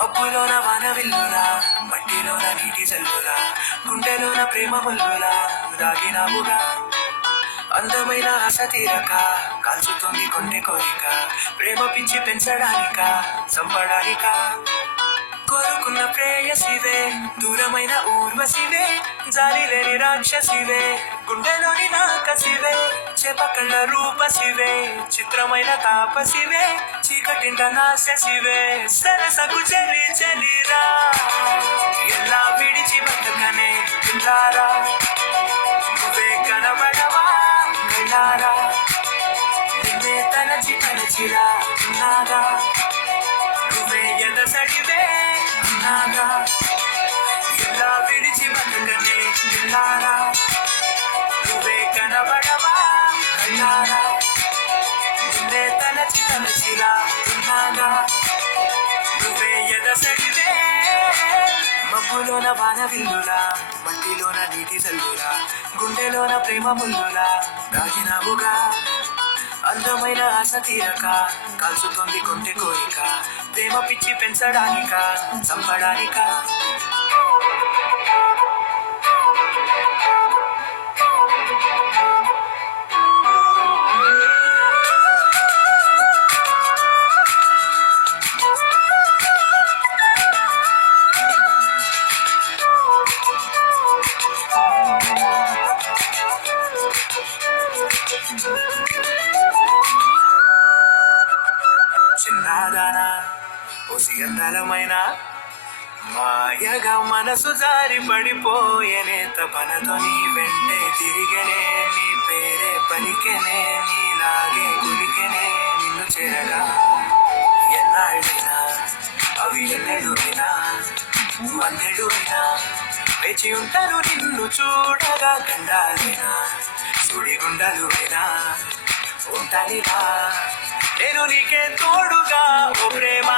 మబ్బులోన వాన విల్లులా, మట్టిలోన నీటి జల్లులా, గుండెలోన ప్రేమ ముల్లులా దాగినావుగా. అందమైన ఆశ తీరక కాల్చుతుంది కొంటె కోరిక, ప్రేమ పిచ్చి పెంచడానిక చంపడానిక. కోరుకున్న ప్రేయసివే, దూరమైన ఊర్వశివే, జాలి లేని రాక్షసివే, గుండెలోని నాకసివే, చేపకళ్ళ రూపసివే, చిత్రమైన తాపసివే, చీకటింట నాశసివే, సరసకు చెలి చెలిరా. ఎలా విడిచి బతకనే పిల్లారా, నువ్వే కనబడవా కళ్ళారా, నిన్నే తలచి తలచిరా ఉన్నాగా, నువ్వే ఎదసడివే ఉన్నాగా. ఎలా విడిచి బతకనే పిల్లారా, నువ్వే కనబడవా కళ్ళారా, నిన్నే తలచి తలచిరా ఉన్నాగా, నువ్వే ఎదసడివే. మబ్బులోన వాన విల్లులా, మట్టిలోన నీటి జల్లులా, గుండెలోన ప్రేమ ముల్లులా దాగినావుగా. అందమైన ఆశ తీరక కాల్చుతుంది కొంటె కోరిక, ప్రేమ పిచ్చి పెంచడానిక చంపడానిక. చిన్నదానా ఓసి అందలమైన మాయగా మనసు జారి పడిపోయేనే, తపనతో నీ వెంటే తిరిగనే, నీ పేరే పలికెనే, నీలాగే కులికెనే నిన్ను చేరగా. ఎన్నాళ్ళైనా అవి ఎన్నెడునా వందెడునా వేచి ఉంటాను నిన్ను చూడగా. గండాలైనా సుడిగుండలునా ఉంటానిలా, నేను నీకే తోడుగా ఓ ప్రేమ.